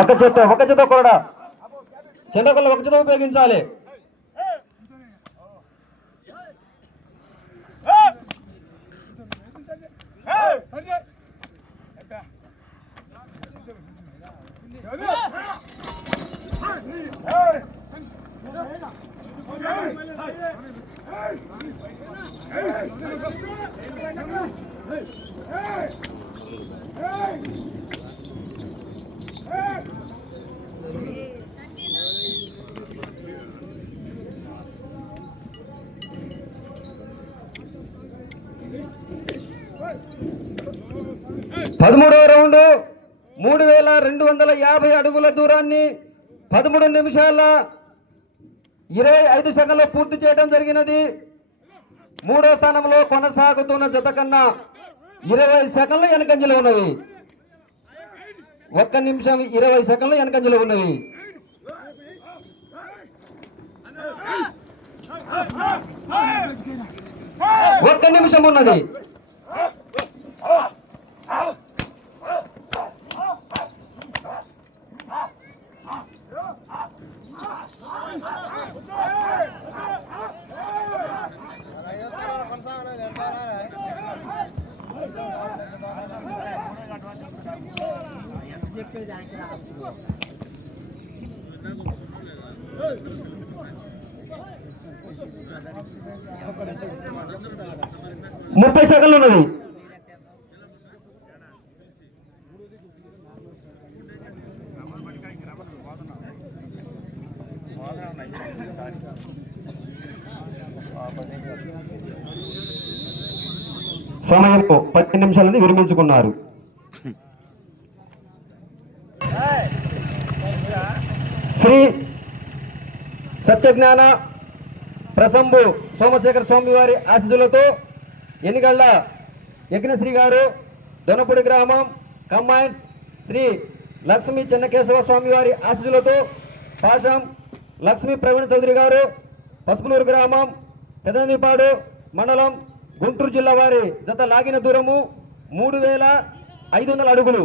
ఒక చేత కూడా చెండకొల్ల ఒక చేత ఉపయోగించాలి. పదమూడవ రౌండ్ 3250 అడుగుల దూరాన్ని 13 నిమిషాల 25 సెకండ్లు పూర్తి చేయడం జరిగినది. మూడో స్థానంలో కొనసాగుతున్న జత కన్నా 20 సెకండ్లు వెనకంజలో ఉన్నవి. 1 నిమిషం 20 సెకండ్లు వెనకంజలో ఉన్నవి. ఒక్క నిమిషం ఉన్నది. ముప్పై సెకండ్లు ఉన్నది. సమయం 10 నిమిషాలని విరమించుకున్నారు. శ్రీ సత్యజ్ఞాన ప్రసంబు సోమశేఖర స్వామి వారి ఆశీస్సులతో ఎన్నికళ్ళ యజ్ఞశ్రీ గారు, దొనపూడి గ్రామం కంబైన్స్ శ్రీ లక్ష్మీ చెన్నకేశవ స్వామి వారి ఆశీస్సులతో పాశం లక్ష్మీ ప్రవీణ్ చౌదరి గారు, పసుపులూరు గ్రామం పెదనిపాడు మండలం గుంటూరు జిల్లా వారి జత లాగిన దూరము 3500 అడుగులు.